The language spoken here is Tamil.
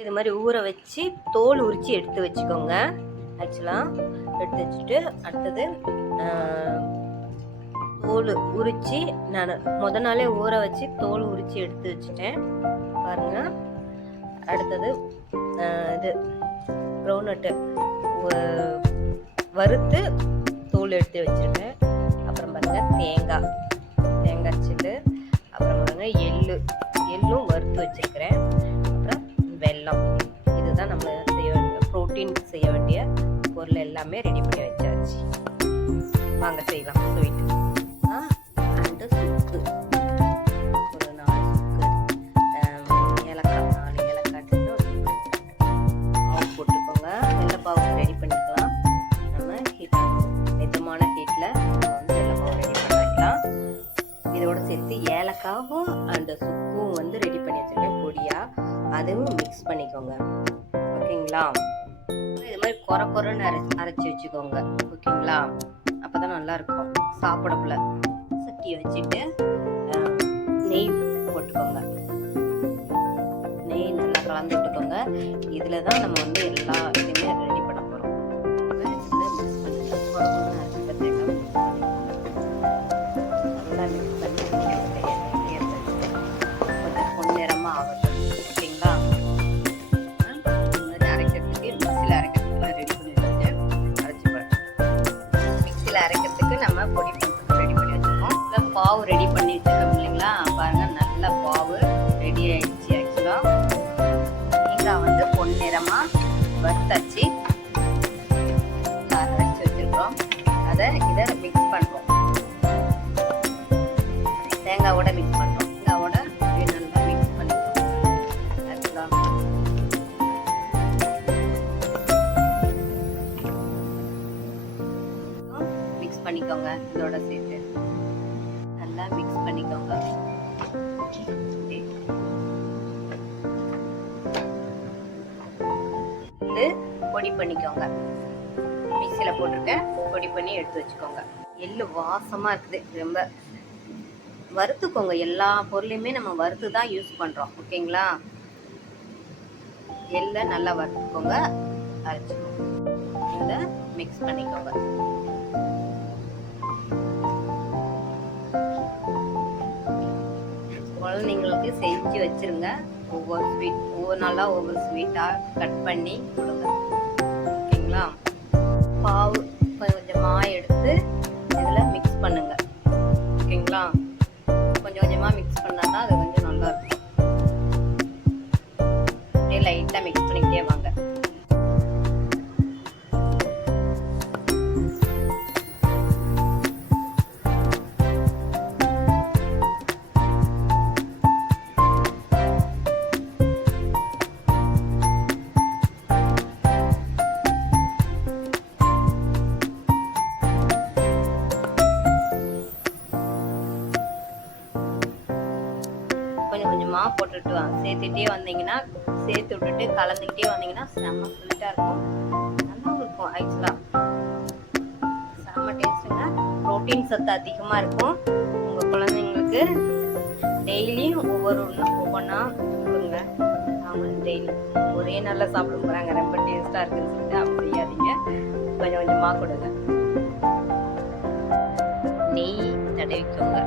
இது மாதிரி ஊற வச்சு தோல் உரித்து எடுத்து வச்சுக்கோங்க. ஆக்சுவலாக எடுத்து வச்சுட்டு அடுத்தது தோல் உரித்து நான் நாளே ஊற வச்சு தோல் உரித்து எடுத்து வச்சுட்டேன் பாருங்கள். அடுத்தது இது க்ரௌனட்டு வறுத்து தோல் எடுத்து வச்சுருக்கேன். அப்புறம் பாருங்கள் தேங்காய் சில்லு, அப்புறம் பாருங்கள் எள்ளும் வறுத்து வச்சுருக்கிறேன். அப்புறம் வெல்லம். இதுதான் நம்ம செய்ய வேண்டிய ப்ரோட்டீனுக்கு செய்ய வேண்டிய பொருள் எல்லாமே ரெடி பண்ணி வச்சாச்சு. வாங்க செய்யலாம். ஸ்வீட் அண்டு சுக்கு, ஒரு 4 சுக்கு, ஏலக்காய் 4 ஏலக்காய் மாவு போட்டுக்கோங்க. வெள்ளைப்பாவு ரெடி பண்ணிக்கலாம். நம்ம மிதமான ஹீட்டில் வெள்ளைப்பாவு ரெடி பண்ணிக்கலாம். இதோட சேர்த்து ஏலக்காவும் அண்டு சுக்கும் ரெடி பண்ணி வச்சுருக்கேன் பொடியாக. அதுவும் மிக்ஸ் பண்ணிக்கோங்க. ஓகேங்களா? இது மாதிரி கொரன்னு அரைச்சி வச்சுக்கோங்க. ஓகேங்களா? அப்போ தான் நல்லாயிருக்கும் சாப்பிடக்குள்ள. சட்டியை வச்சுட்டு நெய் போட்டுக்கோங்க. நெய் நல்லா கலந்து விட்டுக்கோங்க. இதில் தான் நம்ம எல்லா இதுவுமே ரெடி பண்ண போகிறோம். மிக்ஸ் பண்ணிக்கலாம். நல்லா மிக்ஸ் பண்ணி கொஞ்சம் பொன்னிறமாக ஆகட்டும். ஓகேங்களா? அரைக்கிறதுக்கு மிக்சியில் அரைக்கிறதுக்குலாம் ரெடி பண்ணி வச்சுட்டு அரைச்சிப்பேன். மிக்சியில் அரைக்கிறதுக்கு நம்ம பொடி ரெடி பண்ணி வச்சுருக்கோம். இல்லை பாவு ரெடி பண்ணி வச்சுருக்கோம் இல்லைங்களா? பாருங்கள், நல்ல பாவு ரெடி ஆகிடுச்சு. ஆக்சுவலாக தேங்காய் பொன்னிறமாக வறுத்தாச்சு. அரைச்சி வச்சுருக்கோம். இதை மிக்ஸ் பண்ணுறோம். தேங்காவோட மிக்ஸ் பண்ணுறோம். தேங்காவோட நல்லா மிக்ஸ் பண்ணிக்கிறோம். ஆக்சுவலாக மிக்ஸ் பண்ணிக்கோங்க. இதோட சேர்த்து நல்லா மிக்ஸ் பண்ணிக்கோங்க. இது பொடி பண்ணிக்கோங்க. மிக்சியில் போட்டிருக்கேன். பொடி பண்ணி எடுத்து வச்சுக்கோங்க. எள்ளு வாசமாக இருக்குது. ரொம்ப வறுத்துக்கோங்க. எல்லா பொருளையுமே நம்ம வறுத்து தான் யூஸ் பண்ணுறோம். ஓகேங்களா? எள்ளை நல்லா வறுத்துக்கோங்க. அரைச்சிக்கோங்க. இதை மிக்ஸ் பண்ணிக்கோங்க. குழந்தைங்களுக்கு செஞ்சு வச்சிருங்க. ஒவ்வொரு நாளாக ஒவ்வொரு ஸ்வீட்டாக கட் பண்ணி கொடுங்க. ஓகேங்களா? பாவு கொஞ்சமாக எடுத்து இதில் மிக்ஸ் பண்ணுங்க. ஓகேங்களா? கொஞ்சம் கொஞ்சமாக மிக்ஸ் பண்ணால் தான் அது கொஞ்சம் நல்லா இருக்கும். அப்படியே லைட்டாக மிக்ஸ் பண்ணிக்கிட்டே வாங்க. கொஞ்சம் கொஞ்சமாக போட்டுட்டு வாங்க. சேர்த்து விட்டுட்டு கலந்துக்கிட்டே வந்தீங்கன்னா செம்ம ஸ்வீட்டாக இருக்கும். நல்லாவும் இருக்கும். ஆக்சுவலாக செம்ம டேஸ்ட்டுங்க. ப்ரோட்டீன் சத்து அதிகமாக இருக்கும். உங்கள் குழந்தைங்களுக்கு டெய்லியும் ஒவ்வொன்றா கொடுங்க. அவங்க டெய்லி ஒரே நல்லா சாப்பிட போகிறாங்க. ரொம்ப டேஸ்ட்டாக இருக்குன்னு சொல்லிட்டு அப்படி செய்யாதீங்க. கொஞ்சம் கொஞ்சமாக கொடுங்க. நெய் தடவிக்கோங்க.